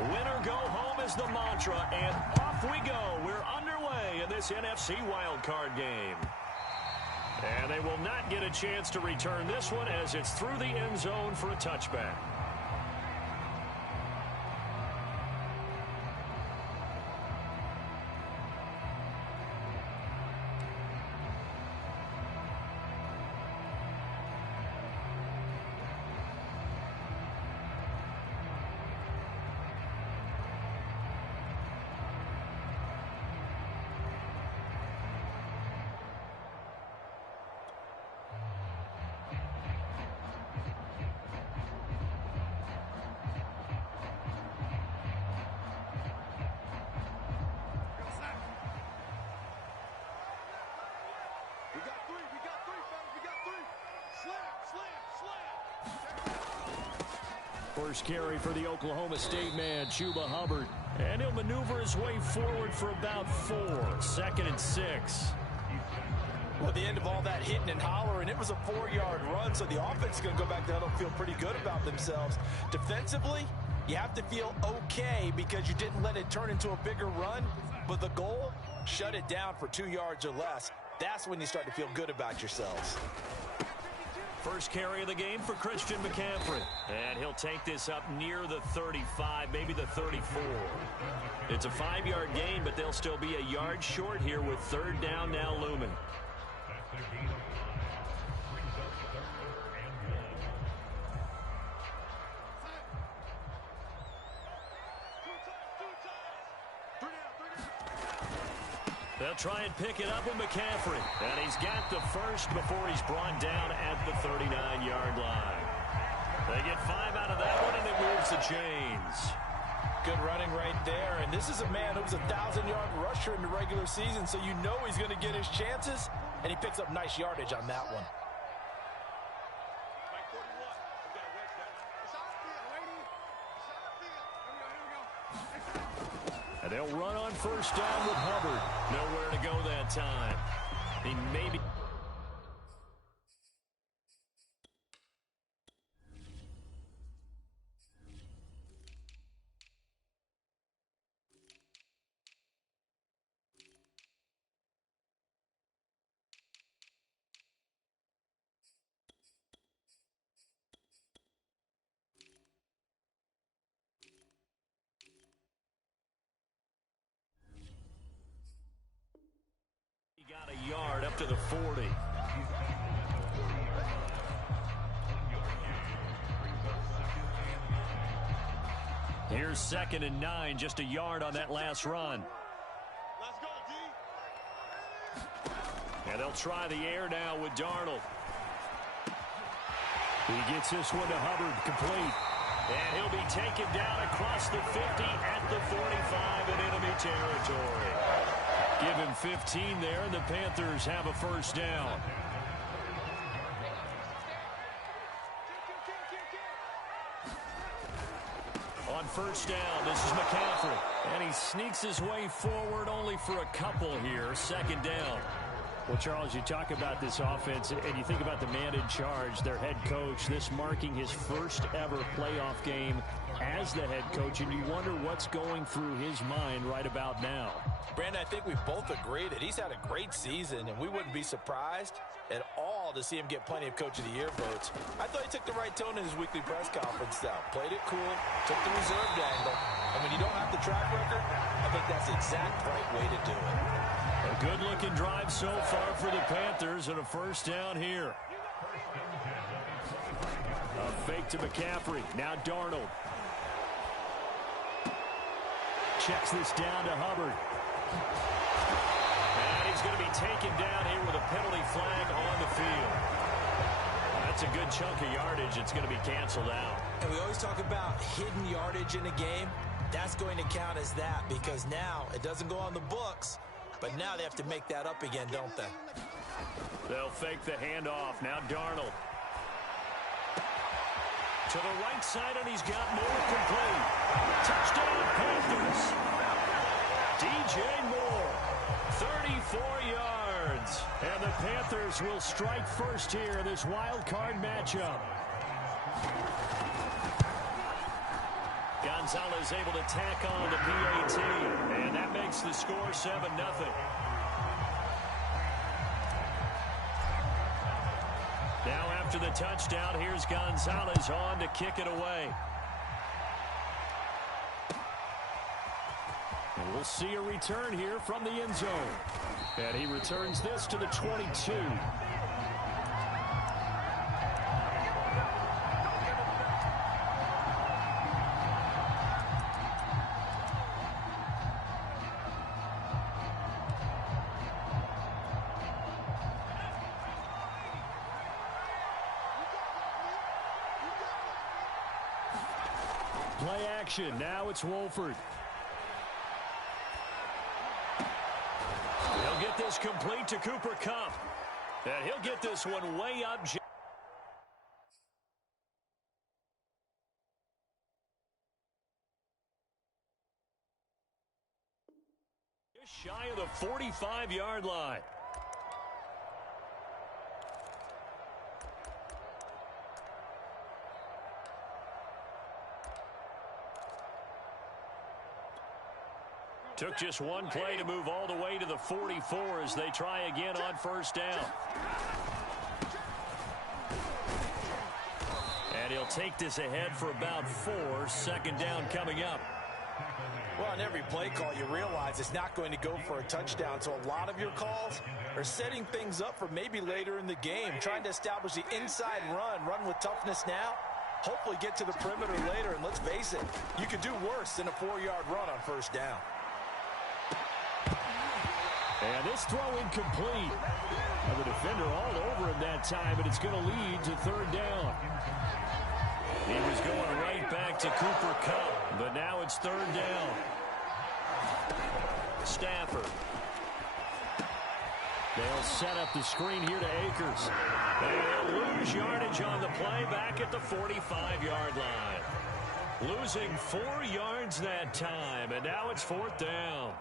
Winner go home is the mantra, and off we go. We're underway in this NFC Wildcard game. And they will not get a chance to return this one as it's through the end zone for a touchback. First carry for the Oklahoma State man, Chuba Hubbard. And he'll maneuver his way forward for about 4. 2nd and 6. Well, at the end of all that hitting and hollering, it was a 4-yard run, so the offense is going to go back there and feel pretty good about themselves. Defensively, you have to feel okay because you didn't let it turn into a bigger run, but the goal, shut it down for 2 yards or less. That's when you start to feel good about yourselves. First carry of the game for Christian McCaffrey. And he'll take this up near the 35, maybe the 34. It's a 5-yard gain, but they'll still be a yard short here with 3rd down now looming. They'll try and pick it up with McCaffrey. And he's got the first before he's brought down at the 39-yard line. They get 5 out of that one, and it moves the chains. Good running right there. And this is a man who was a 1,000-yard rusher in the regular season, so you know he's going to get his chances. And he picks up nice yardage on that one. And they'll run on first down with Hubbard. Nowhere to go that time. He maybe... Got a yard up to the 40. Here's 2nd and 9, just a yard on that last run. Let's go, D. And they'll try the air now with Darnold. He gets this one to Hubbard, complete. And he'll be taken down across the 50 at the 45 in enemy territory. Give him 15 there, and the Panthers have a first down. On first down, this is McCaffrey. And he sneaks his way forward only for a couple here. 2nd down. Well, Charles, you talk about this offense, and you think about the man in charge, their head coach, this marking his first ever playoff game as the head coach, and you wonder what's going through his mind right about now. Brandon, I think we both agree that he's had a great season, and we wouldn't be surprised at all to see him get plenty of Coach of the Year votes. I thought he took the right tone in his weekly press conference, though. Played it cool, took the reserved angle, and when you don't have the track record, I think that's the exact right way to do it. A good-looking drive so far for the Panthers, and a first down here. A fake to McCaffrey. Now Darnold. Checks this down to Hubbard. And he's going to be taken down here with a penalty flag on the field. That's a good chunk of yardage. It's going to be canceled out. And we always talk about hidden yardage in a game. That's going to count as that because now it doesn't go on the books, but now they have to make that up again, don't they? They'll fake the handoff. Now Darnold. To the right side, and he's got more complete. Touchdown, Panthers. DJ Moore, 34 yards. And the Panthers will strike first here in this wild card matchup. Gonzalez able to tack on the PAT, and that makes the score 7-0. Now after the touchdown, here's Gonzalez on to kick it away. And we'll see a return here from the end zone. And he returns this to the 22. Play action. Now it's Wolford. He'll get this complete to Cooper Kupp. And he'll get this one way up. Just shy of the 45-yard line. Took just one play to move all the way to the 44 as they try again on first down. And he'll take this ahead for about 4. Second down coming up. Well, on every play call, you realize it's not going to go for a touchdown. So a lot of your calls are setting things up for maybe later in the game, trying to establish the inside run with toughness now. Hopefully get to the perimeter later. And let's face it, you could do worse than a 4-yard run on first down. And this throw incomplete. And the defender all over him that time, and it's going to lead to third down. He was going right back to Cooper Kupp, but now it's third down. Stafford. They'll set up the screen here to Akers. And they'll lose yardage on the play back at the 45-yard line. Losing 4 yards that time, and now it's fourth down.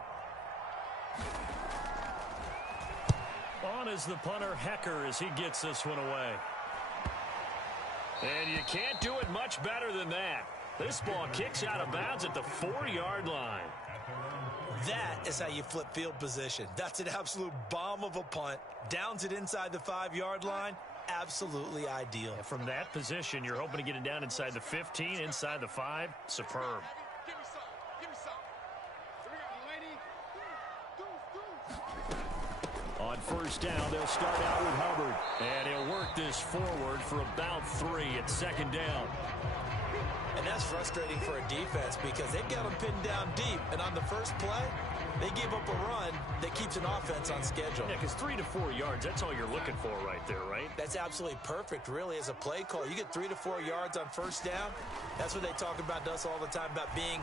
On is the punter, Hecker, as he gets this one away. And you can't do it much better than that. This ball kicks out of bounds at the 4-yard line. That is how you flip field position. That's an absolute bomb of a punt. Downs it inside the 5-yard line. Absolutely ideal. And from that position, you're hoping to get it down inside the 15, inside the 5. Superb. Give me some. Give me some. Here we go, Delaney. On first down, they'll start out with Hubbard. And he'll work this forward for about 3 at second down. And that's frustrating for a defense because they've got them pinned down deep. And on the first play, they give up a run that keeps an offense on schedule. Yeah, because 3 to 4 yards, that's all you're looking for right there, right? That's absolutely perfect, really, as a play call. You get 3 to 4 yards on first down. That's what they talk about to us all the time, about being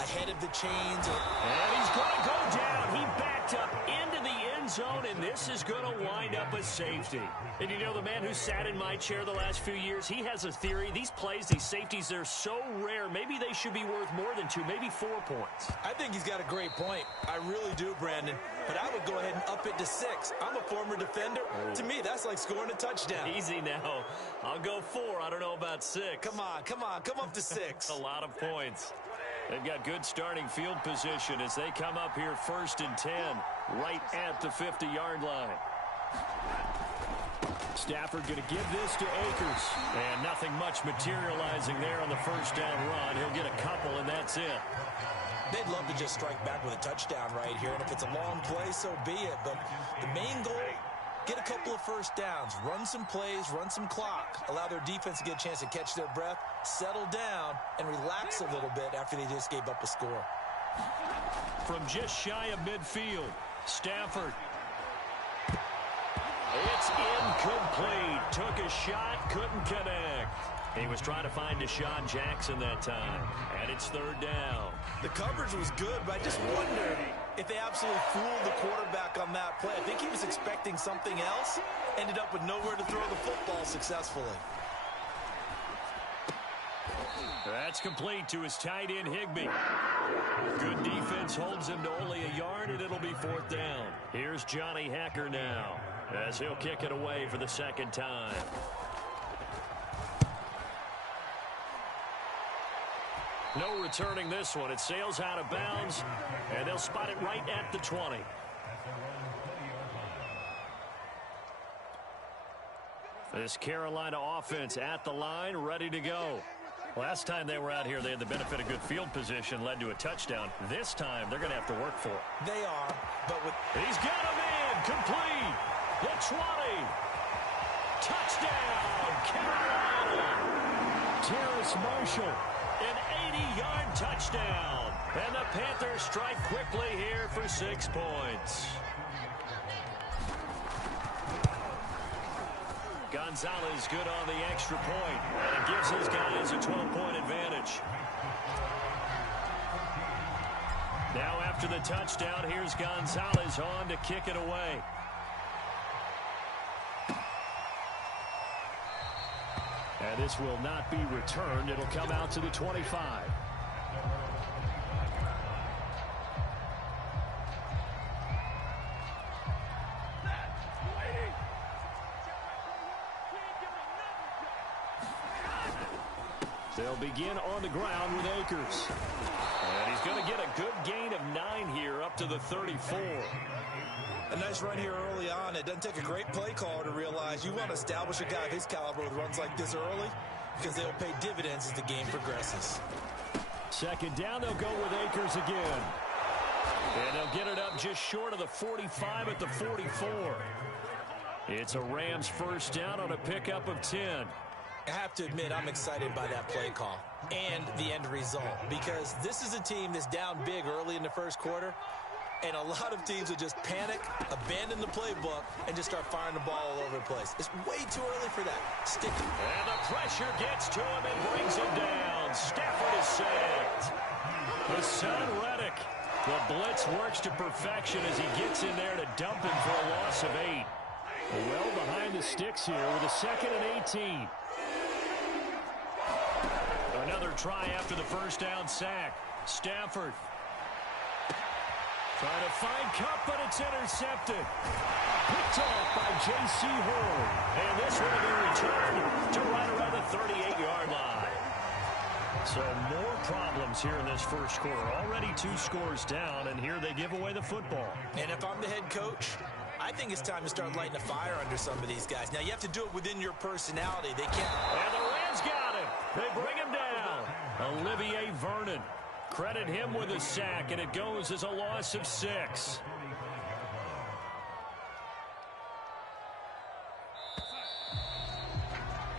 ahead of the chains. And he's going to go down. He backed up into the end zone, and this is going to wind up a safety. And you know, the man who sat in my chair the last few years, he has a theory. These plays, these safeties, they're so rare. Maybe they should be worth more than 2, maybe 4 points. I think he's got a great point. I really do, Brandon. But I would go ahead and up it to 6. I'm a former defender. To me, that's like scoring a touchdown. Easy now. I'll go 4. I don't know about 6. Come on. Come up to 6. A lot of points. They've got good starting field position as they come up here first and 10, right at the 50-yard line. Stafford going to give this to Akers. And nothing much materializing there on the first down run. He'll get a couple, and that's it. They'd love to just strike back with a touchdown right here. And if it's a long play, so be it. But the main goal, get a couple of first downs, run some plays, run some clock, allow their defense to get a chance to catch their breath, settle down, and relax a little bit after they just gave up a score. From just shy of midfield, Stafford. It's incomplete. Took a shot, couldn't connect. He was trying to find Deshaun Jackson that time. And it's third down. The coverage was good, but I just wonder if they absolutely fooled the quarterback on that play. I think he was expecting something else. Ended up with nowhere to throw the football successfully. That's complete to his tight end, Higbee. Good defense holds him to only a yard, and it'll be fourth down. Here's Johnny Hecker now, as he'll kick it away for the second time. No returning this one. It sails out of bounds, and they'll spot it right at the 20. This Carolina offense at the line, ready to go. Last time they were out here, they had the benefit of good field position, led to a touchdown. This time, they're going to have to work for it. They are, but with... He's got him in, complete. The 20. Touchdown, Carolina. Terrace Marshall, an 80-yard touchdown. And the Panthers strike quickly here for 6 points. Gonzalez good on the extra point, and it gives his guys a 12-point advantage. Now after the touchdown, here's Gonzalez on to kick it away. And this will not be returned. It'll come out to the 25. They'll begin on the ground with Akers. And he's going to get a good gain of 9 here up to the 34. A nice run here early on. It doesn't take a great play caller to realize you want to establish a guy of his caliber with runs like this early because they'll pay dividends as the game progresses. Second down, they'll go with Akers again. And they'll get it up just short of the 45 at the 44. It's a Rams first down on a pickup of 10. I have to admit, I'm excited by that play call and the end result because this is a team that's down big early in the first quarter, and a lot of teams will just panic, abandon the playbook, and just start firing the ball all over the place. It's way too early for that. Stick it. And the pressure gets to him and brings him down. Stafford is sacked. The son, Reddick. The blitz works to perfection as he gets in there to dump him for a loss of 8. Well behind the sticks here with a 2nd and 18. Another try after the first down sack. Stafford trying to find Cup, but it's intercepted. Picked off by J.C. Horn. And this will be returned to right around the 38-yard line. So more problems here in this first quarter. Already 2 scores down, and here they give away the football. And if I'm the head coach, I think it's time to start lighting a fire under some of these guys. Now, you have to do it within your personality. They can't. And the Rams got him. They bring him down. Olivier Vernon. Credit him with a sack, and it goes as a loss of 6.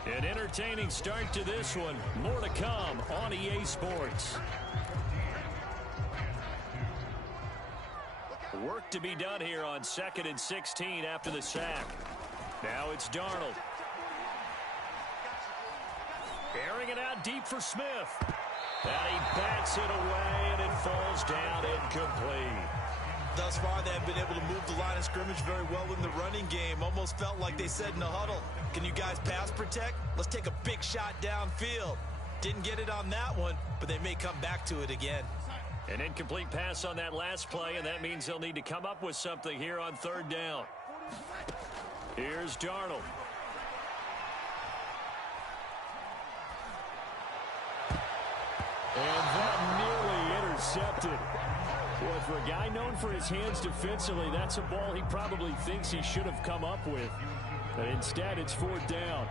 An entertaining start to this one. More to come on EA Sports. Work to be done here on 2nd and 16 after the sack. Now it's Darnold. Airing it out deep for Smith. And he bats it away, and it falls down incomplete. Thus far, they have been able to move the line of scrimmage very well in the running game. Almost felt like they said in the huddle, can you guys pass protect? Let's take a big shot downfield. Didn't get it on that one, but they may come back to it again. An incomplete pass on that last play, and that means they'll need to come up with something here on 3rd down. Here's Darnold. And that nearly intercepted. Boy, for a guy known for his hands defensively, that's a ball he probably thinks he should have come up with. But instead, it's 4th down.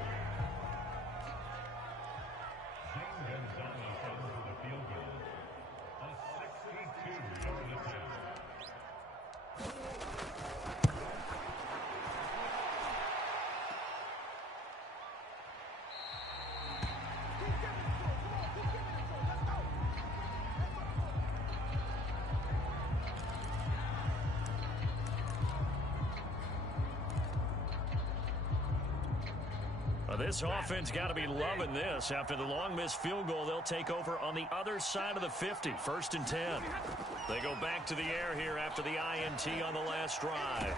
This offense got to be loving this. After the long missed field goal, they'll take over on the other side of the 50. 1st and 10. They go back to the air here after the INT on the last drive.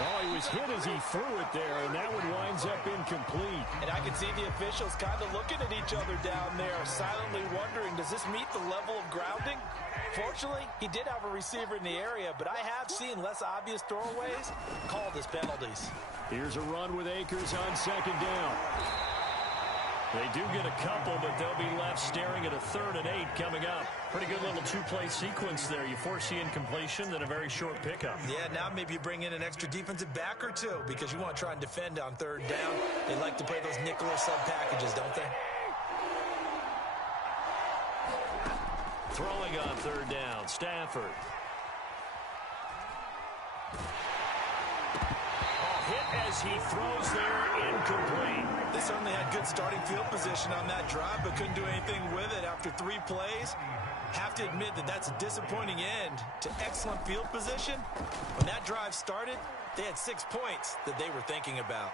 Oh, he was hit as he threw it there, and that one winds up incomplete. And I can see the officials kind of looking at each other down there, silently wondering, does this meet the level of grounding? Fortunately, he did have a receiver in the area, but I have seen less obvious throwaways called as penalties. Here's a run with Akers on 2nd down. They do get a couple, but they'll be left staring at a 3rd and 8 coming up. Pretty good little two-play sequence there. You force the incompletion, then a very short pickup. Yeah, now maybe you bring in an extra defensive back or two because you want to try and defend on 3rd down. They like to play those nickel or sub packages, don't they? Throwing on 3rd down, Stafford. Hit as he throws there, incomplete. They certainly had good starting field position on that drive, but couldn't do anything with it after 3 plays. Have to admit that that's a disappointing end to excellent field position. When that drive started, they had 6 points that they were thinking about.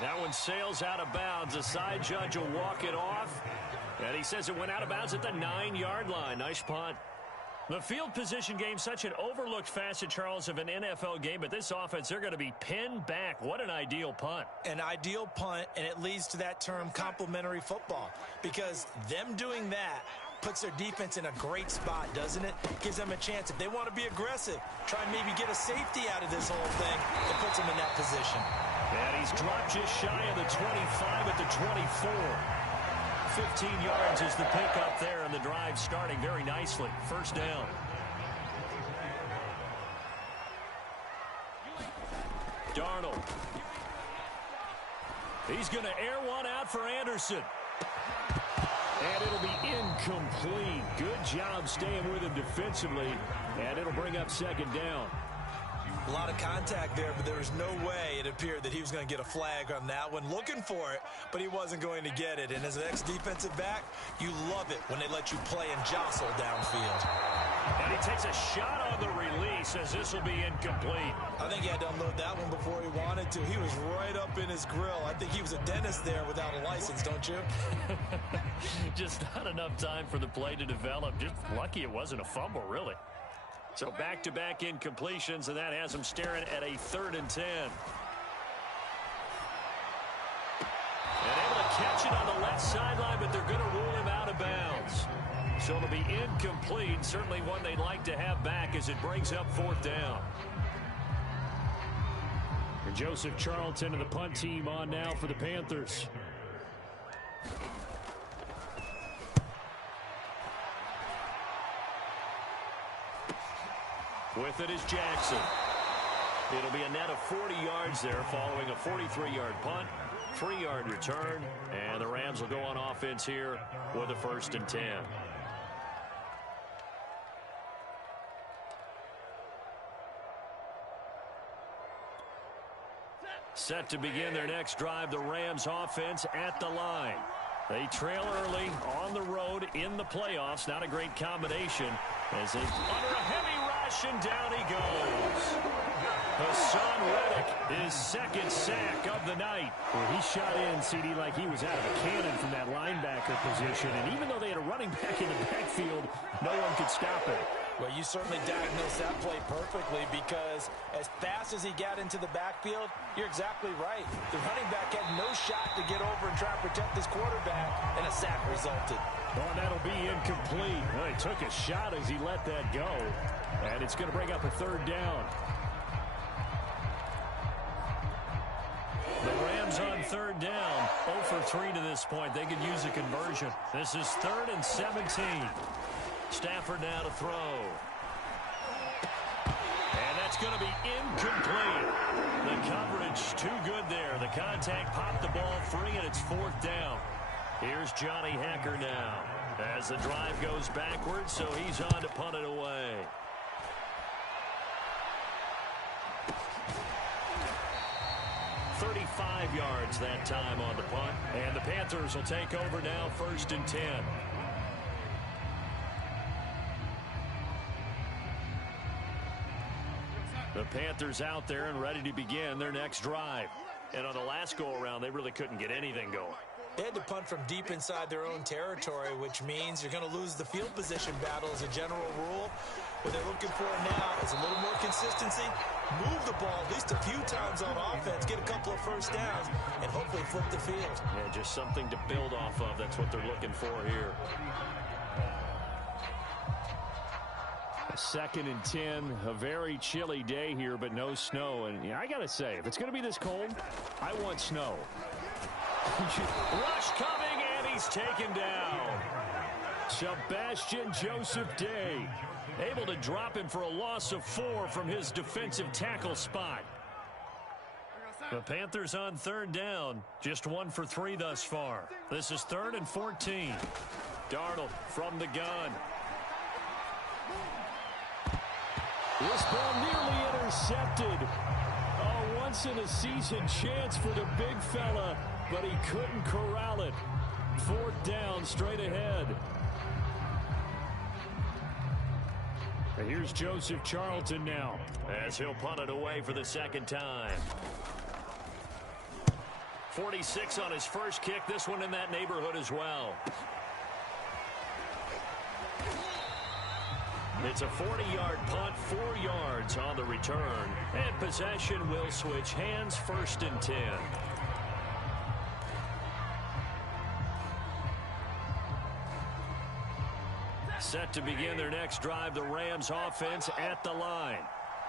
That one sails out of bounds. The side judge will walk it off. And he says it went out of bounds at the 9-yard line. Nice punt. The field position game, such an overlooked facet, Charles, of an NFL game. But this offense, they're going to be pinned back. What an ideal punt. An ideal punt, and it leads to that term complementary football. Because them doing that puts their defense in a great spot, doesn't it? Gives them a chance. If they want to be aggressive, try and maybe get a safety out of this whole thing, it puts them in that position. And he's dropped just shy of the 25 at the 24. 15 yards is the pickup there, and the drive starting very nicely. 1st down. Darnold. He's going to air one out for Anderson. And it'll be incomplete. Good job staying with him defensively, and it'll bring up 2nd down. A lot of contact there, but there was no way it appeared that he was going to get a flag on that one. Looking for it, but he wasn't going to get it. And as an ex-defensive back, you love it when they let you play and jostle downfield. And he takes a shot on the release as this will be incomplete. I think he had to unload that one before he wanted to. He was right up in his grill. I think he was a dentist there without a license, don't you? Just not enough time for the play to develop. Just lucky it wasn't a fumble, really. So back-to-back incompletions, and that has them staring at a 3rd and 10. And able to catch it on the left sideline, but they're going to rule him out of bounds. So it'll be incomplete. Certainly one they'd like to have back as it brings up 4th down. And Joseph Charlton and the punt team on now for the Panthers. With it is Jackson. It'll be a net of 40 yards there following a 43-yard punt, 3-yard return, and the Rams will go on offense here with a 1st and 10. Set to begin their next drive, the Rams offense at the line. They trail early on the road in the playoffs. Not a great combination as they under a heavy rush, and down he goes. Hassan Reddick, his 2nd sack of the night. Well, he shot in, CD, like he was out of a cannon from that linebacker position. And even though they had a running back in the backfield, no one could stop it. Well, you certainly diagnosed that play perfectly because as fast as he got into the backfield, you're exactly right. The running back had no shot to get over and try and protect his quarterback, and a sack resulted. Oh, and that'll be incomplete. Well, he took a shot as he let that go, and it's going to bring up a 3rd down. The Rams on 3rd down, 0 for 3 to this point. They could use a conversion. This is 3rd and 17. Stafford now to throw. And that's going to be incomplete. The coverage too good there. The contact popped the ball free, and it's 4th down. Here's Johnny Hecker now as the drive goes backwards, so he's on to punt it away. "35 yards that time on the punt, and the Panthers will take over now, 1st and 10. The Panthers out there and ready to begin their next drive. And on the last go-around, they really couldn't get anything going. They had to punt from deep inside their own territory, which means you're going to lose the field position battle as a general rule. What they're looking for now is a little more consistency, move the ball at least a few times on offense, get a couple of 1st downs, and hopefully flip the field. Yeah, just something to build off of. That's what they're looking for here. 2nd and 10, a very chilly day here, but no snow. And I got to say, if it's going to be this cold, I want snow. Rush coming he's taken down. Sebastian Joseph Day able to drop him for a loss of 4 from his defensive tackle spot. The Panthers on third down. Just 1 for 3 thus far. This is 3rd and 14. Darnold from the gun. This ball nearly intercepted. A once-in-a-season chance for the big fella, but he couldn't corral it. 4th down, straight ahead. And here's Joseph Charlton now, as he'll punt it away for the 2nd time. 46 on his first kick. This one in that neighborhood as well. It's a 40-yard punt, 4 yards on the return. And possession will switch hands, 1st and 10. Set to begin their next drive, the Rams offense at the line.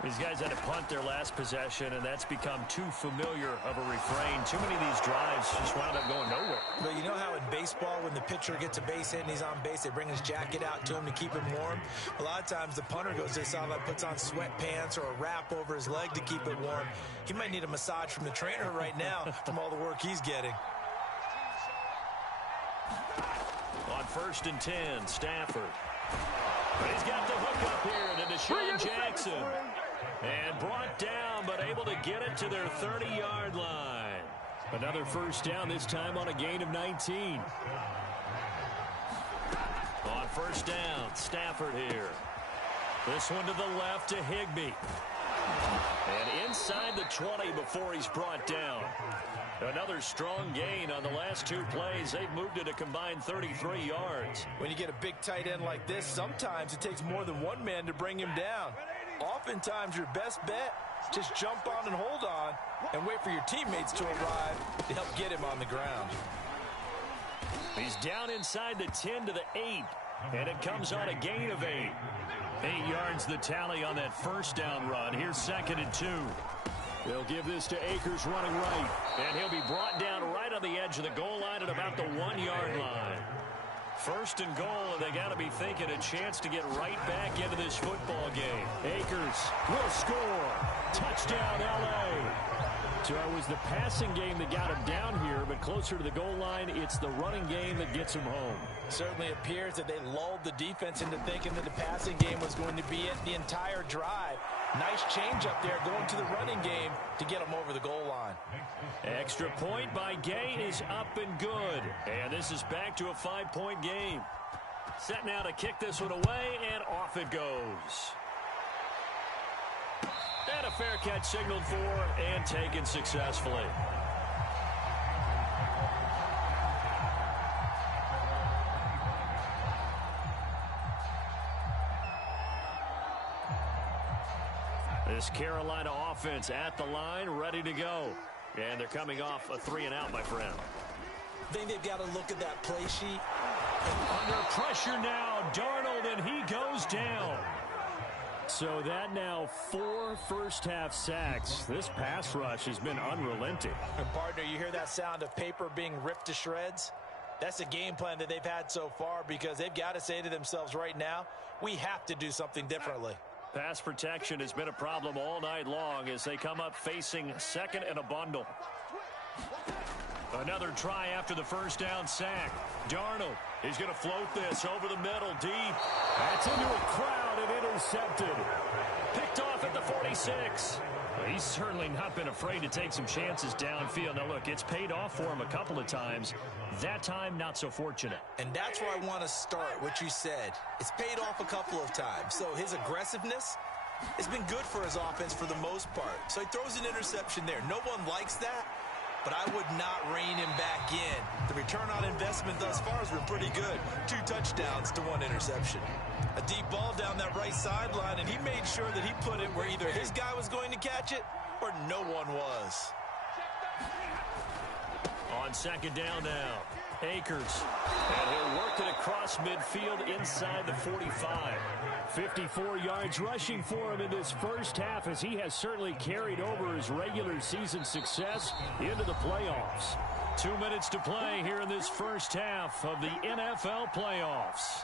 These guys had to punt their last possession, and that's become too familiar of a refrain. Too many of these drives just wound up going nowhere. But you know how in baseball, when the pitcher gets a base hit and he's on base, they bring his jacket out to him to keep him warm? A lot of times the punter goes to the sideline, puts on sweatpants or a wrap over his leg to keep it warm. He might need a massage from the trainer right now from all the work he's getting. On 1st and 10, Stafford. He's got the hook up here to Deshaun Jackson. And brought down, but able to get it to their 30-yard line. Another 1st down, this time on a gain of 19. On 1st down, Stafford here. This one to the left to Higbee. And inside the 20 before he's brought down. Another strong gain on the last 2 plays. They've moved it a combined 33 yards. When you get a big tight end like this, sometimes it takes more than one man to bring him down. Oftentimes, your best bet, just jump on and hold on and wait for your teammates to arrive to help get him on the ground. He's down inside the 10 to the 8, and it comes on a gain of 8. 8 yards the tally on that 1st down run. Here's 2nd and 2. They'll give this to Akers running right, and he'll be brought down right on the edge of the goal line at about the 1-yard line. 1st and goal, and they got to be thinking a chance to get right back into this football game. Akers will score. Touchdown, L.A. So it was the passing game that got him down here, but closer to the goal line, it's the running game that gets him home. Certainly appears that they lulled the defense into thinking that the passing game was going to be it the entire drive. Nice change up there going to the running game to get them over the goal line. Extra point by Gay is up and good. And this is back to a 5-point game. Set now to kick this one away, and off it goes. And a fair catch signaled for and taken successfully. This Carolina offense at the line, ready to go. And they're coming off a 3-and-out, my friend. I think they've got to look at that play sheet. Under pressure now, Darnold, and he goes down. So that now 4 first-half sacks. This pass rush has been unrelenting. And partner, you hear that sound of paper being ripped to shreds? That's the game plan that they've had so far, because they've got to say to themselves right now, we have to do something differently. Pass protection has been a problem all night long as they come up facing 2nd and a bundle. Another try after the 1st down sack. Darnold is going to float this over the middle deep. That's into a crowd and intercepted. Picked off at the 46. He's certainly not been afraid to take some chances downfield. Now, look, it's paid off for him a couple of times. That time, not so fortunate. And that's where I want to start, what you said. It's paid off a couple of times. So his aggressiveness has been good for his offense for the most part. So he throws an interception there. No one likes that, but I would not rein him back in. The return on investment thus far has been pretty good. 2 touchdowns to 1 interception. A deep ball down that right sideline, and he made sure that he put it where either his guy was going to catch it or no one was. On 2nd down now, Akers. And he'll work it across midfield inside the 45. 54 yards rushing for him in this first half, as he has certainly carried over his regular season success into the playoffs. 2 minutes to play here in this first half of the NFL playoffs.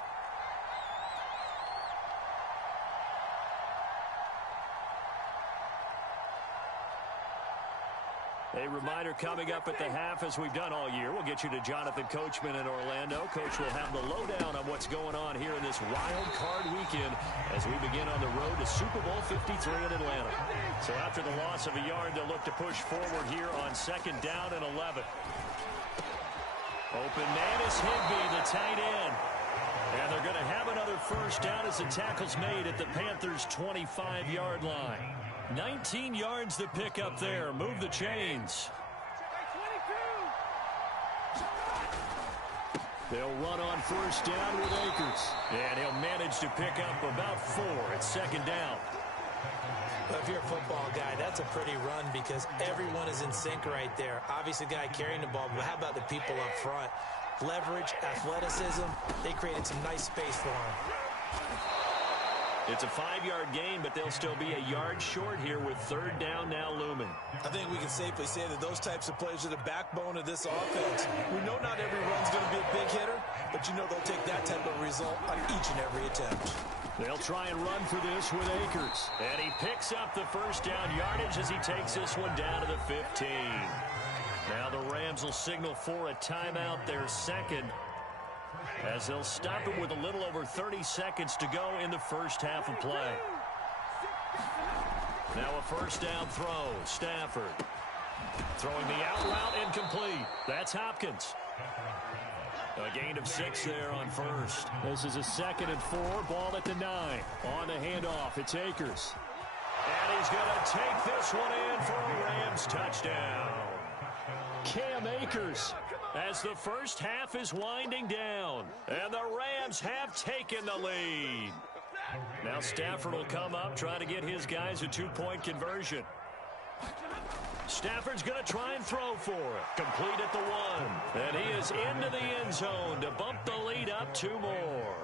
A reminder coming up at the half, as we've done all year. We'll get you to Jonathan Coachman in Orlando. Coach will have the lowdown on what's going on here in this wild card weekend as we begin on the road to Super Bowl 53 in Atlanta. So after the loss of a yard, they'll look to push forward here on 2nd down and 11. Open man is Higbee, the tight end. And they're going to have another first down as the tackle's made at the Panthers' 25-yard line. 19 yards to pick up there. Move the chains. They'll run on first down with Akers. And he'll manage to pick up about 4 at 2nd down. Well, if you're a football guy, that's a pretty run because everyone is in sync right there. Obviously, the guy carrying the ball, but how about the people up front? Leverage, athleticism, they created some nice space for him. It's a 5-yard gain, but they'll still be a yard short here with 3rd down now looming. I think we can safely say that those types of plays are the backbone of this offense. We know not every run's going to be a big hitter, but you know they'll take that type of result on each and every attempt. They'll try and run for this with Akers. And he picks up the first down yardage as he takes this one down to the 15. Now the Rams will signal for a timeout, their second, as they'll stop it with a little over 30 seconds to go in the first half of play. Now a first down throw. Stafford throwing the out route, incomplete. That's Hopkins. A gain of 6 there on first. This is a 2nd and 4. Ball at the 9. On the handoff, it's Akers. And he's going to take this one in for a Rams touchdown. Cam Akers, as the first half is winding down, and the Rams have taken the lead. Now Stafford will come up, trying to get his guys a 2-point conversion. Stafford's going to try and throw for it. Complete at the 1. And he is into the end zone to bump the lead up 2 more.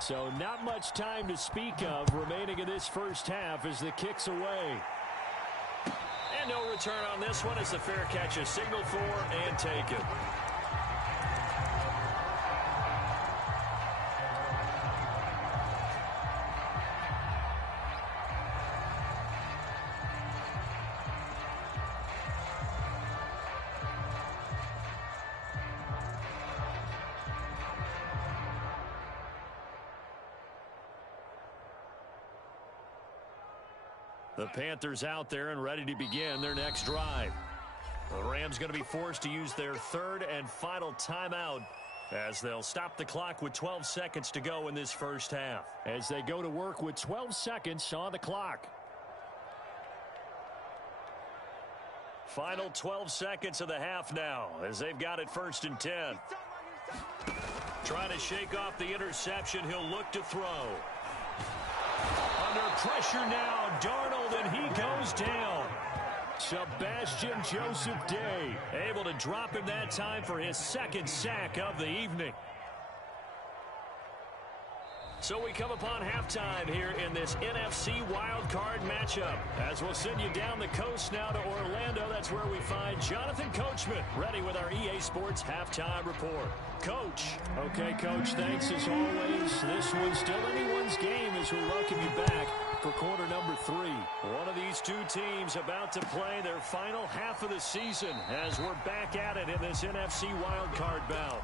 So not much time to speak of remaining in this first half as the kick's away. And no return on this one as the fair catch is signaled for and taken. The Panthers out there and ready to begin their next drive. The Rams going to be forced to use their 3rd and final timeout as they'll stop the clock with 12 seconds to go in this first half. As they go to work with 12 seconds on the clock. Final 12 seconds of the half now as they've got it 1st and 10. Trying to shake off the interception. He'll look to throw. Under pressure now, Darnold, and he goes down. Sebastian Joseph Day able to drop him that time for his 2nd sack of the evening. So we come upon halftime here in this NFC wildcard matchup. As we'll send you down the coast now to Orlando, that's where we find Jonathan Coachman, ready with our EA Sports halftime report. Coach. Okay, Coach, thanks as always. This one's still anyone's game as we welcome you back for quarter number 3. One of these 2 teams about to play their final half of the season as we're back at it in this NFC wildcard bout.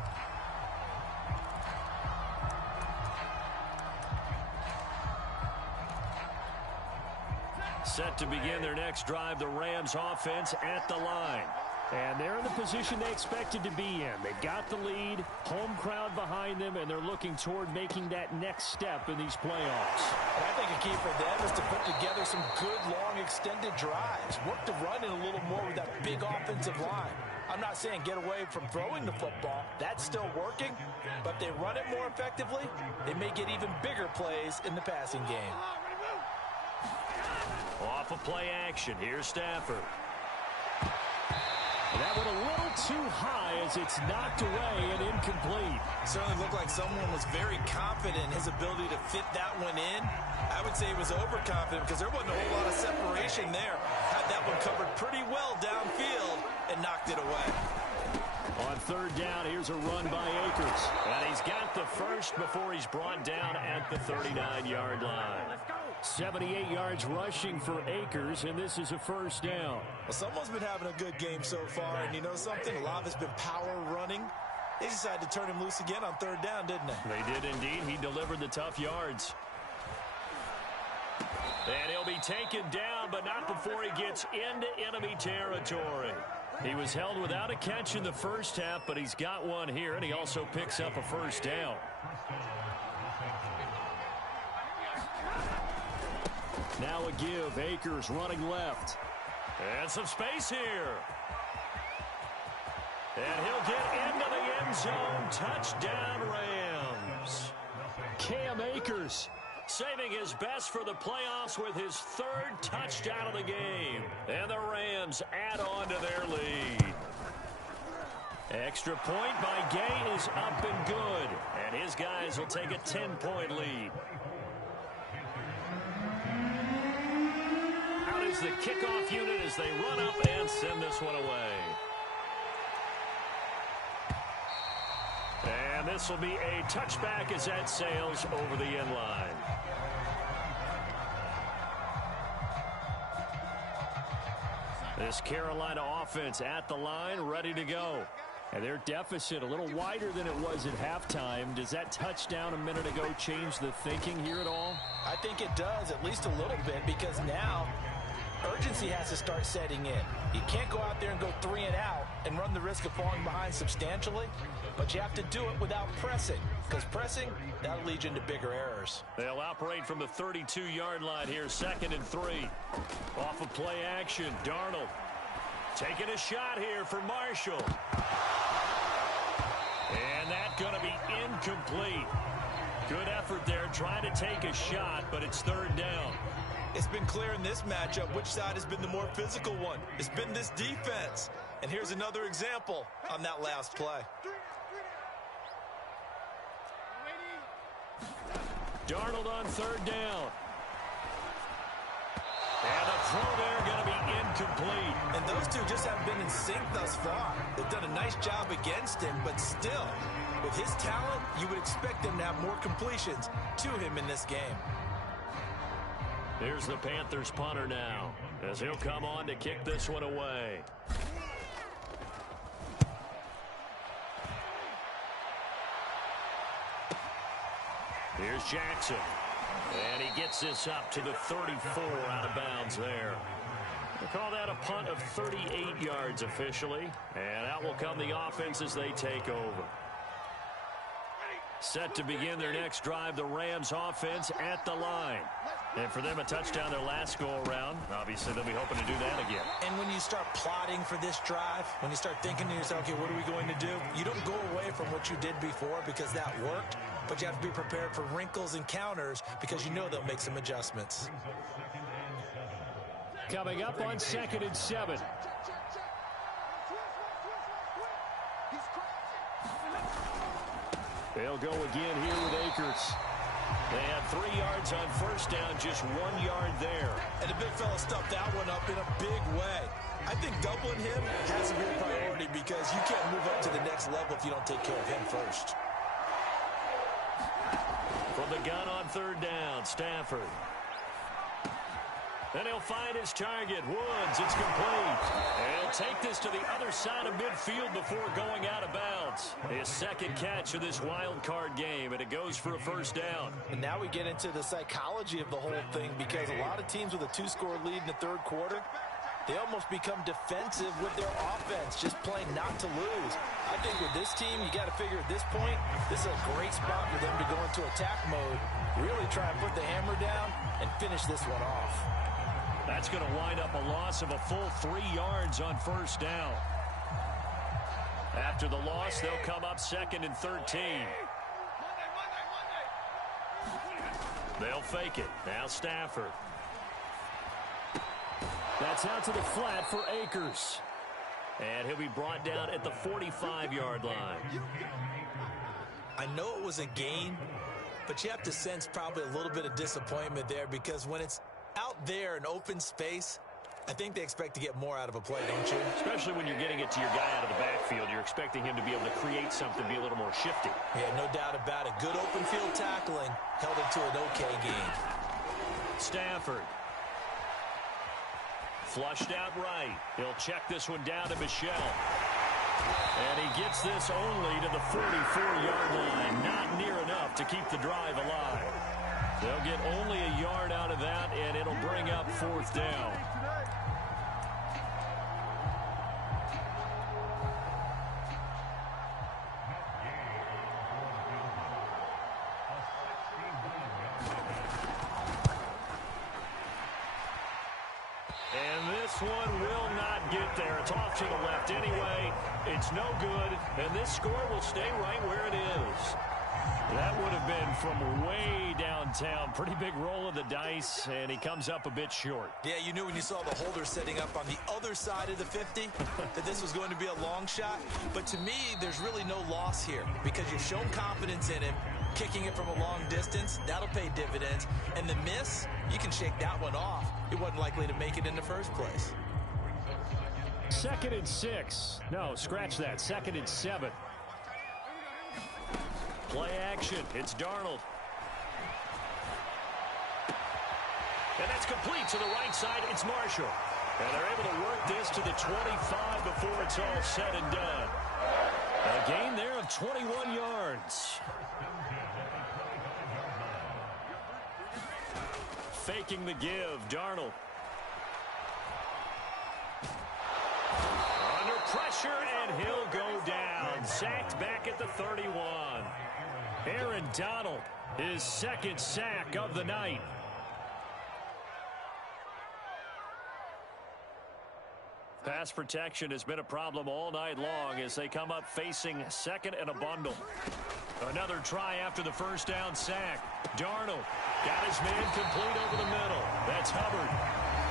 Set to begin their next drive, the Rams offense at the line. And they're in the position they expected to be in. They've got the lead, home crowd behind them, and they're looking toward making that next step in these playoffs. And I think a key for them is to put together some good, long, extended drives. Work the run in a little more with that big offensive line. I'm not saying get away from throwing the football. That's still working. But if they run it more effectively, they may get even bigger plays in the passing game. Off of play action, here's Stafford. And that went a little too high as it's knocked away and incomplete. Certainly looked like someone was very confident in his ability to fit that one in. I would say he was overconfident because there wasn't a whole lot of separation there. Had that one covered pretty well downfield and knocked it away. On third down, here's a run by Akers. And he's got the first before he's brought down at the 39-yard line. 78 yards rushing for Akers, and this is a first down. Well, someone's been having a good game so far, and you know something? A lot of it's been power running. They decided to turn him loose again on third down, didn't they? They did indeed. He delivered the tough yards. And he'll be taken down, but not before he gets into enemy territory. He was held without a catch in the first half, but he's got one here, and he also picks up a first down. Now a give. Akers running left. And some space here. And he'll get into the end zone. Touchdown, Rams. Cam Akers saving his best for the playoffs with his third touchdown of the game. And the Rams add on to their lead. Extra point by Gay is up and good. And his guys will take a 10-point lead. Out is the kickoff unit as they run up and send this one away. And this will be a touchback as that sails over the end line. This Carolina offense at the line, ready to go. And their deficit a little wider than it was at halftime. Does that touchdown a minute ago change the thinking here at all? I think it does, at least a little bit, because now urgency has to start setting in. You can't go out there and go 3 and out and run the risk of falling behind substantially, but you have to do it without pressing, because pressing, that'll lead you into bigger errors. They'll operate from the 32-yard line here, 2nd and 3. Off of play action, Darnold taking a shot here for Marshall. And that's going to be incomplete. Good effort there trying to take a shot, but it's third down. It's been clear in this matchup which side has been the more physical one. It's been this defense. And here's another example on that last play. Darnold on third down. And the throw there going to be incomplete. And those two just haven't been in sync thus far. They've done a nice job against him, but still, with his talent, you would expect them to have more completions to him in this game. Here's the Panthers punter now, as he'll come on to kick this one away. Here's Jackson. And he gets this up to the 34 out of bounds there. They call that a punt of 38 yards officially. And out will come the offense as they take over. Set to begin their next drive, the Rams offense at the line. And for them, a touchdown their last go-around. Obviously, they'll be hoping to do that again. And when you start plotting for this drive, when you start thinking to yourself, okay, what are we going to do? You don't go away from what you did before because that worked, but you have to be prepared for wrinkles and counters because you know they'll make some adjustments. Coming up on 2nd and 7. They'll go again here with Akers. They had 3 yards on first down, just 1 yard there. And the big fella stuffed that one up in a big way. I think doubling him has to be a priority because you can't move up to the next level if you don't take care of him first. From the gun on third down, Stafford. And he'll find his target, Woods. It's complete. And he'll take this to the other side of midfield before going out of bounds. His second catch of this wild card game, and it goes for a first down. And now we get into the psychology of the whole thing because a lot of teams with a 2-score lead in the third quarter, they almost become defensive with their offense, just playing not to lose. I think with this team, you got to figure at this point, this is a great spot for them to go into attack mode, really try and put the hammer down and finish this one off. That's going to wind up a loss of a full 3 yards on first down. After the loss, they'll come up 2nd and 13. They'll fake it. Now Stafford. That's out to the flat for Akers. And he'll be brought down at the 45-yard line. I know it was a gain, but you have to sense probably a little bit of disappointment there, because when it's out there in open space, I think they expect to get more out of a play, don't you? Especially when you're getting it to your guy out of the backfield. You're expecting him to be able to create something, be a little more shifty. Yeah, no doubt about it. Good open field tackling held it to an okay gain. Stafford. Flushed out right. He'll check this one down to Michel. And he gets this only to the 44-yard line. Not near enough to keep the drive alive. They'll get only a yard out of that, and it'll bring up 4th down. One will not get there. It's off to the left anyway. It's no good, and this score will stay right where it is. That would have been from way downtown. Pretty big roll of the dice, and he comes up a bit short. Yeah, you knew when you saw the holder setting up on the other side of the 50 that this was going to be a long shot. But to me, there's really no loss here because you've shown confidence in him. Kicking it from a long distance, that'll pay dividends. And the miss, you can shake that one off. It wasn't likely to make it in the first place. 2nd and 6. No, scratch that. 2nd and 7. Play action. It's Darnold. And that's complete to the right side. It's Marshall. And they're able to work this to the 25 before it's all said and done. A gain there of 21 yards. Faking the give, Darnold. Under pressure, and he'll go down. Sacked back at the 31. Aaron Donald, his 2nd sack of the night. Pass protection has been a problem all night long as they come up facing 2nd and a bundle. Another try after the first down sack. Darnold got his man complete over the middle. That's Hubbard.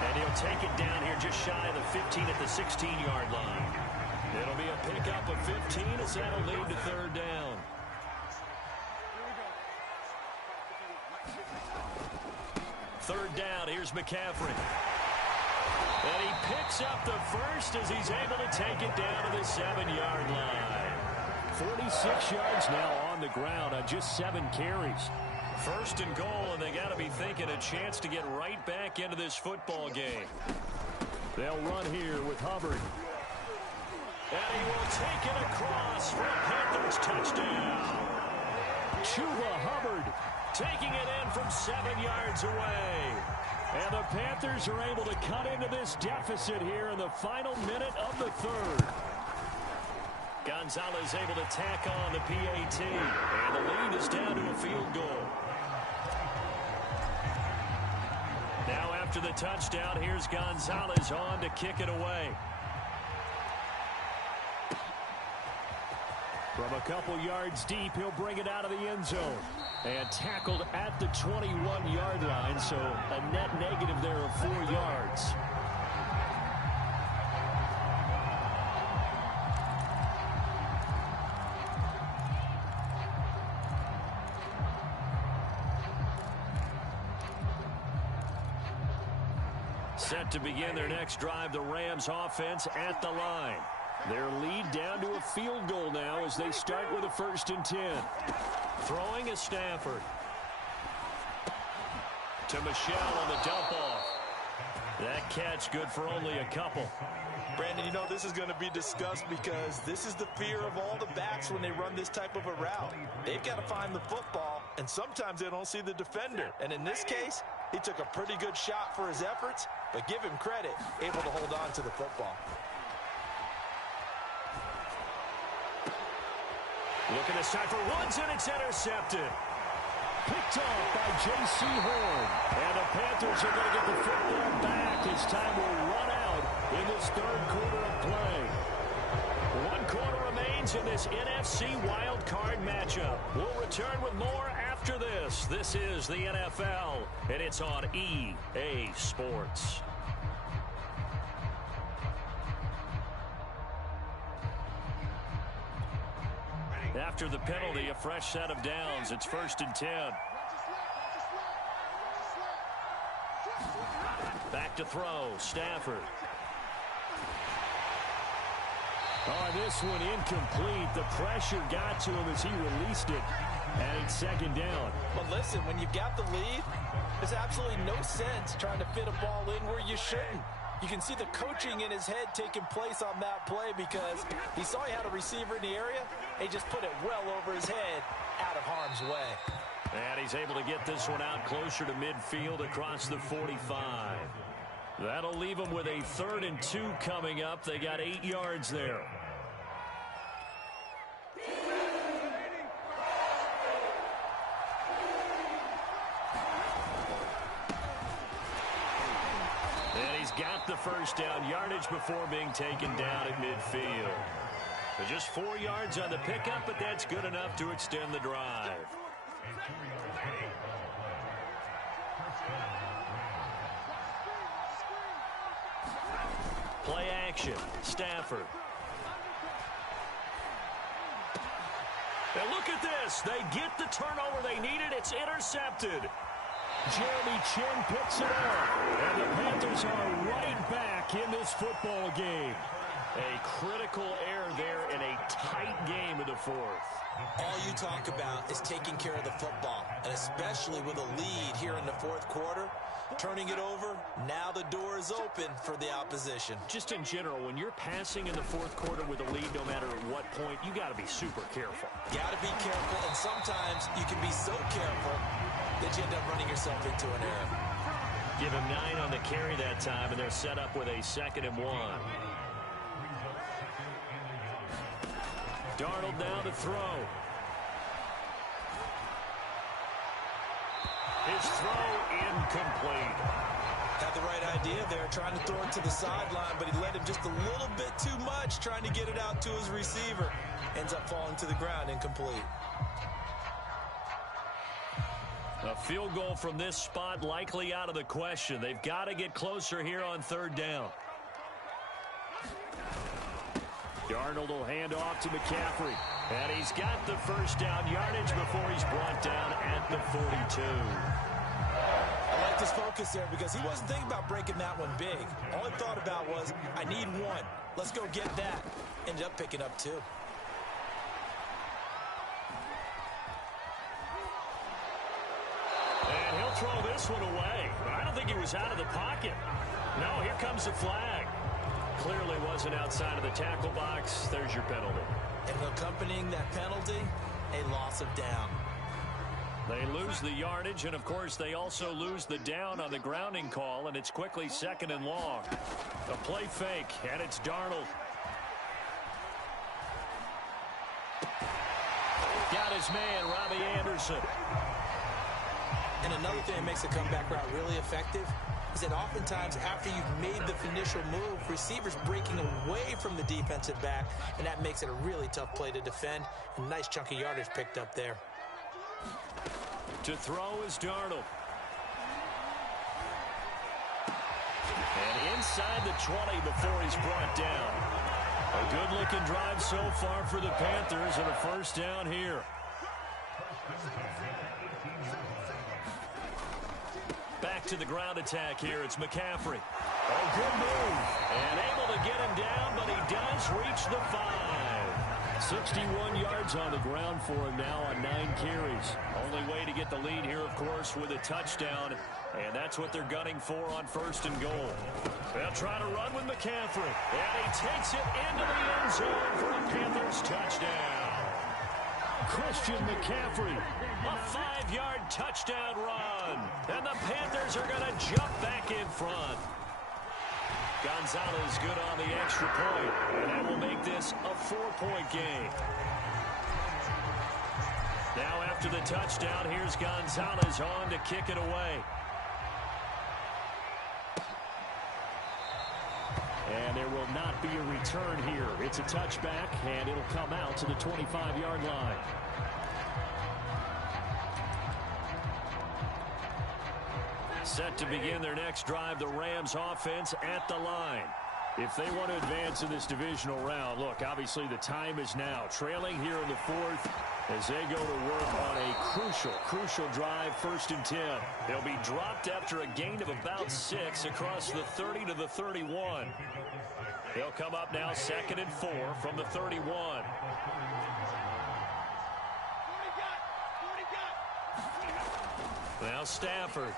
And he'll take it down here just shy of the 15 at the 16-yard line. It'll be a pickup of 15 as that'll lead to 3rd down. Third down, here's McCaffrey. And he picks up the first as he's able to take it down to the 7-yard line. 46 yards now on the ground on just 7 carries. 1st and goal, and they got to be thinking a chance to get right back into this football game. They'll run here with Hubbard. And he will take it across for a Panthers touchdown. Chuba Hubbard taking it in from 7 yards away. And the Panthers are able to cut into this deficit here in the final minute of the 3rd. Gonzalez able to tack on the PAT. And the lead is down to a field goal. Now after the touchdown, here's Gonzalez on to kick it away. From a couple yards deep, he'll bring it out of the end zone. And tackled at the 21-yard line, so a net negative there of 4 yards. Set to begin their next drive, the Rams offense at the line. Their lead down to a field goal now as they start with a 1st and 10. Throwing is Stafford. To Michel on the dump off. That catch good for only a couple. Brandon, you know this is going to be discussed because this is the fear of all the backs when they run this type of a route. They've got to find the football, and sometimes they don't see the defender. And in this case, he took a pretty good shot for his efforts, but give him credit, able to hold on to the football. Looking to start for Woods, and it's intercepted. Picked off by J.C. Horn. And the Panthers are going to get the football back as time will run out in this 3rd quarter of play. 1 quarter remains in this NFC Wildcard matchup. We'll return with more after this. This is the NFL, and it's on EA Sports. After the penalty, a fresh set of downs. It's 1st and 10. Back to throw. Stafford. Oh, this one incomplete. The pressure got to him as he released it. And it's 2nd down. But listen, when you've got the lead, there's absolutely no sense trying to fit a ball in where you shouldn't. You can see the coaching in his head taking place on that play because he saw he had a receiver in the area. He just put it well over his head, out of harm's way. And he's able to get this one out closer to midfield across the 45. That'll leave them with a 3rd and 2 coming up. They got 8 yards there. And he's got the 1st down, yardage before being taken down at midfield. Just 4 yards on the pickup, but that's good enough to extend the drive. Play action. Stafford. And look at this. They get the turnover they needed. It's intercepted. Jeremy Chin picks it up. And the Panthers are right back in this football game. A critical error there in a tight game in the 4th. All you talk about is taking care of the football, and especially with a lead here in the 4th quarter. Turning it over, now the door is open for the opposition. Just in general, when you're passing in the 4th quarter with a lead, no matter at what point, you got to be super careful. Got to be careful, and sometimes you can be so careful that you end up running yourself into an error. Give him 9 on the carry that time, and they're set up with a 2nd and 1. Darnold now to throw. His throw incomplete. Had the right idea there, trying to throw it to the sideline, but he led him just a little bit too much, trying to get it out to his receiver. Ends up falling to the ground, incomplete. A field goal from this spot likely out of the question. They've got to get closer here on 3rd down. Darnold will hand off to McCaffrey. And he's got the 1st down yardage before he's brought down at the 42. I like this focus there because he wasn't thinking about breaking that one big. All he thought about was, I need 1. Let's go get that. Ended up picking up 2. And he'll throw this one away. But I don't think he was out of the pocket. No, here comes the flag. Clearly wasn't outside of the tackle box. There's your penalty. And accompanying that penalty, a loss of down. They lose the yardage, and of course they also lose the down on the grounding call, and it's quickly 2nd and long. A play fake, and it's Darnold. Got his man, Robbie Anderson. And another thing that makes a comeback route really effective is that oftentimes after you've made the initial move, receivers breaking away from the defensive back, and that makes it a really tough play to defend. A nice chunk of yardage picked up there. To throw is Darnold. And inside the 20 before he's brought down. A good-looking drive so far for the Panthers, and a 1st down here. Back to the ground attack here. It's McCaffrey. Oh, good move. And able to get him down, but he does reach the 5. 61 yards on the ground for him now on 9 carries. Only way to get the lead here, of course, with a touchdown. And that's what they're gunning for on 1st and goal. They'll try to run with McCaffrey. And he takes it into the end zone for a Panthers touchdown. Christian McCaffrey, a 5-yard touchdown run. And the Panthers are going to jump back in front. Gonzalez good on the extra point, and that will make this a 4-point game. Now after the touchdown, here's Gonzalez on to kick it away. And there will not be a return here. It's a touchback, and it'll come out to the 25-yard line. Set to begin their next drive, the Rams offense at the line. if they want to advance in this divisional round. Look, obviously the time is now. Trailing here in the fourth as they go to work on a crucial drive, 1st and 10. They'll be dropped after a gain of about 6 across the 30 to the 31. They'll come up now 2nd and 4 from the 31. Now Stafford.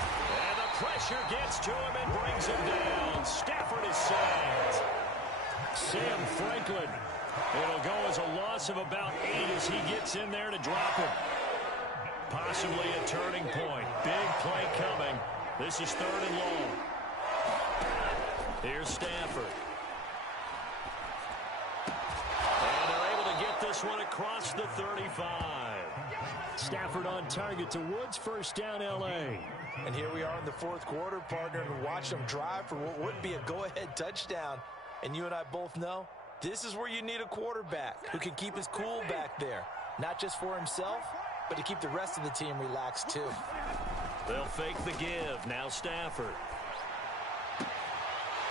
And the pressure gets to him and brings him down. Stafford is sacked. Sam Franklin. It'll go as a loss of about 8 as he gets in there to drop him. Possibly a turning point. Big play coming. This is 3rd and long. Here's Stafford. And they're able to get this one across the 35. Stafford on target to Woods. 1st down, L.A. And here we are in the 4th quarter, partner, and watch them drive for what would be a go-ahead touchdown. And you and I both know this is where you need a quarterback who can keep his cool back there. Not just for himself, but to keep the rest of the team relaxed too. They'll fake the give. Now Stafford.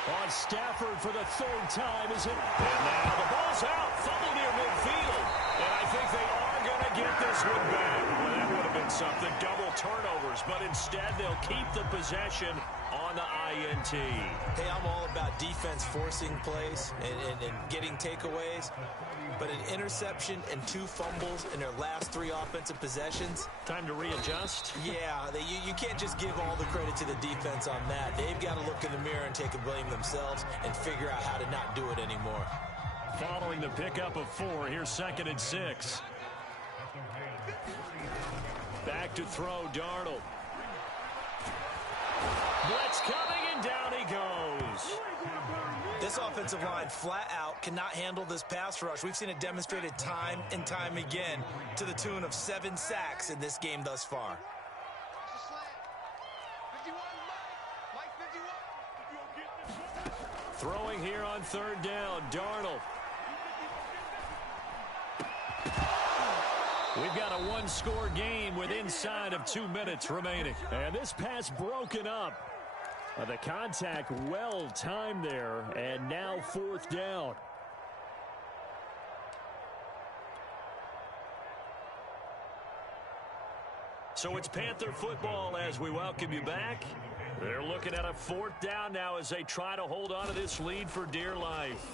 On Stafford for the 3rd time, is it? And now the ball's out. Fumble near midfield. And I think they are going to get this one back. Well, that would have been something. Double turnovers. But instead, they'll keep the possession on the INT. Hey, I'm all about defense forcing plays and getting takeaways. But an interception and 2 fumbles in their last 3 offensive possessions. Time to readjust. Yeah, you can't just give all the credit to the defense on that. They've got to look in the mirror and take a blame themselves and figure out how to not do it anymore. Following the pickup of 4, here's 2nd and 6. Back to throw, Darnold. Blitz coming, and down he goes. This offensive line flat out cannot handle this pass rush. We've seen it demonstrated time and time again to the tune of 7 sacks in this game thus far. Throwing here on 3rd down, Darnold. We've got a 1-score game with inside of 2 minutes remaining. And this pass broken up. The contact well timed there, and now 4th down. So it's Panther football as we welcome you back. They're looking at a 4th down now as they try to hold on to this lead for dear life.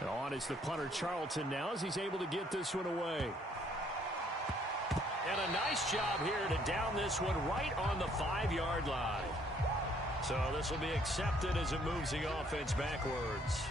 And on is the punter Charlton now as he's able to get this one away. And a nice job here to down this one right on the 5-yard line. So this will be accepted as it moves the offense backwards.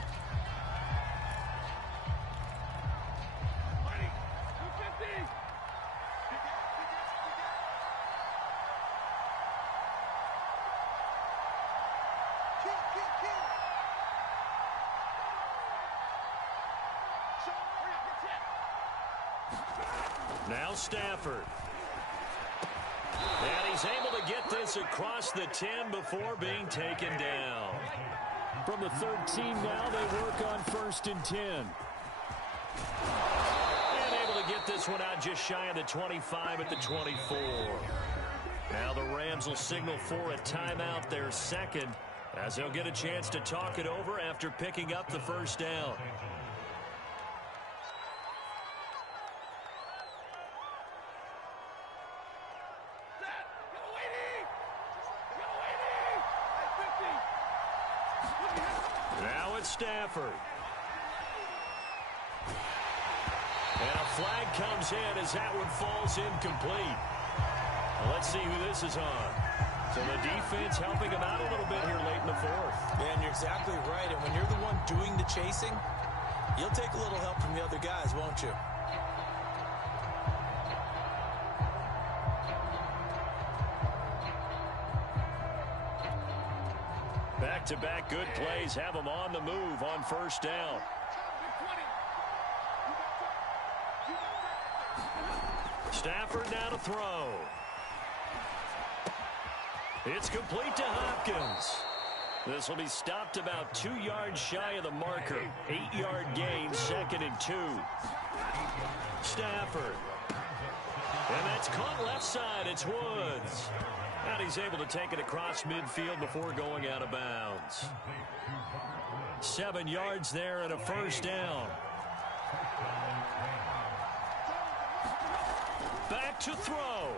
Now Stafford. And he's able to get this across the 10 before being taken down. From the 13 now, they work on 1st and 10. And able to get this one out just shy of the 25 at the 24. Now the Rams will signal for a timeout, their 2nd, as they'll get a chance to talk it over after picking up the 1st down. Stafford. And a flag comes in as that one falls incomplete. Well, let's see who this is on. So the defense helping him out a little bit here late in the 4th. Yeah, and you're exactly right. And when you're the one doing the chasing, you'll take a little help from the other guys, won't you? Back-to-back good plays have them on the move on 1st down. Stafford now to throw. It's complete to Hopkins. This will be stopped about 2 yards shy of the marker. 8-yard gain, 2nd and 2. Stafford. And that's caught left side. It's Woods. And he's able to take it across midfield before going out of bounds. 7 yards there and a first down. Back to throw.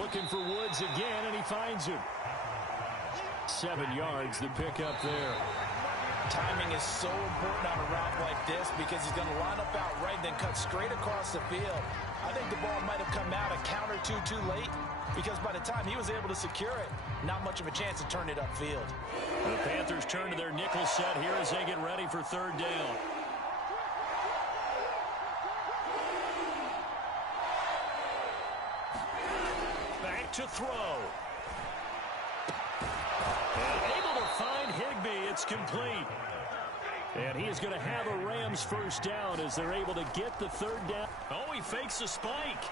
Looking for Woods again, and he finds him. 7 yards, the pickup there. Timing is so important on a route like this because he's going to line up out right, then cut straight across the field. I think the ball might have come out a count or two too late because by the time he was able to secure it, not much of a chance to turn it upfield. The Panthers turn to their nickel set here as they get ready for third down. Back to throw. And able to find Higbee. It's complete. And he is going to have a Rams first down as they're able to get the third down. Oh, he fakes a spike.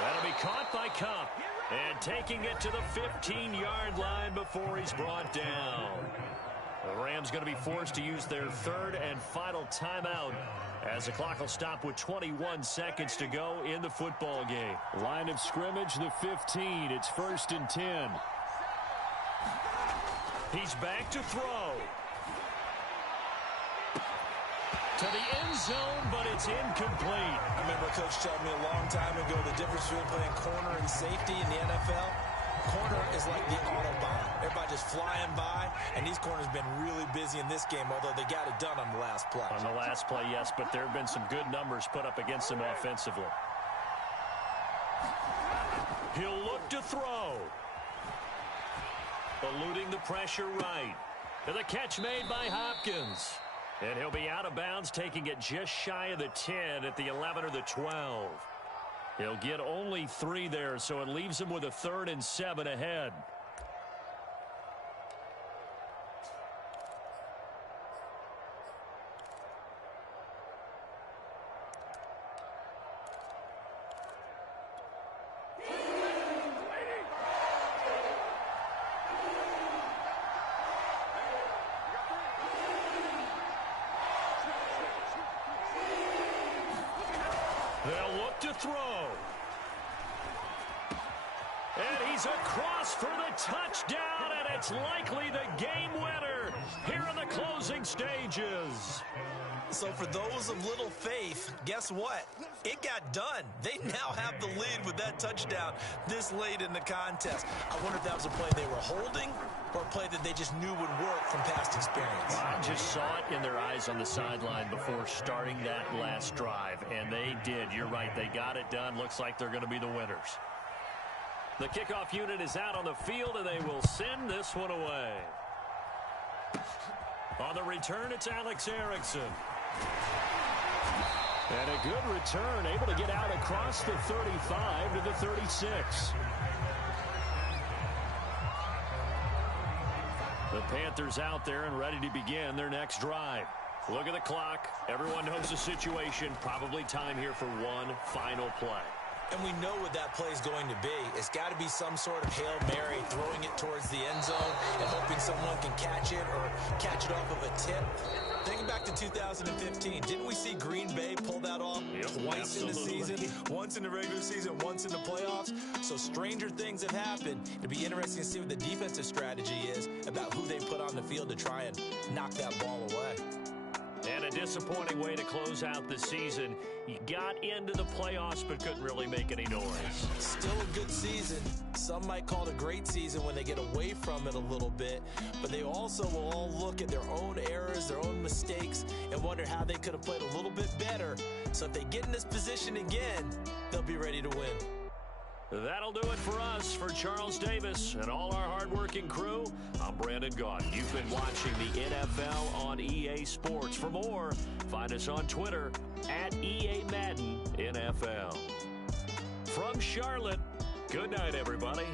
That'll be caught by Cup. And taking it to the 15-yard line before he's brought down. The Rams going to be forced to use their third and final timeout as the clock will stop with 21 seconds to go in the football game. Line of scrimmage, the 15. It's 1st and 10. He's back to throw. To the end zone, but it's incomplete. I remember Coach telling me a long time ago the difference between playing corner and safety in the NFL. Corner is like the Autobahn. Everybody just flying by, and these corners have been really busy in this game, although they got it done on the last play. On the last play, yes, but there have been some good numbers put up against them offensively. He'll look to throw. Eluding the pressure right. And the catch made by Hopkins. And he'll be out of bounds, taking it just shy of the 10 at the 11 or the 12. He'll get only 3 there, so it leaves him with a 3rd and 7 ahead. They'll look to throw. And he's across for the touchdown, and it's likely the game winner here in the closing stages. So for those of little faith, guess what? It got done. They now have the lead with that touchdown this late in the contest. I wonder if that was a play they were holding or a play that they just knew would work from past experience. I just saw it in their eyes on the sideline before starting that last drive, and they did. You're right. They got it done. Looks like they're going to be the winners. The kickoff unit is out on the field, and they will send this one away. On the return, it's Alex Erickson. And a good return, able to get out across the 35 to the 36. The Panthers out there and ready to begin their next drive. Look at the clock. Everyone knows the situation. Probably time here for one final play. And we know what that play is going to be. It's got to be some sort of Hail Mary, throwing it towards the end zone and hoping someone can catch it or catch it off of a tip. Thinking back to 2015, didn't we see Green Bay pull that off twice in the season? Once in the regular season, once in the playoffs. So stranger things have happened. It'll be interesting to see what the defensive strategy is about who they put on the field to try and knock that ball away. And a disappointing way to close out the season. You got into the playoffs but couldn't really make any noise. Still a good season. Some might call it a great season when they get away from it a little bit. But they also will all look at their own errors, their own mistakes, and wonder how they could have played a little bit better. So if they get in this position again, they'll be ready to win. That'll do it for us. For Charles Davis and all our hardworking crew, I'm Brandon Gaudin. You've been watching the NFL on EA Sports. For more, find us on Twitter at EA Madden NFL. From Charlotte, good night, everybody.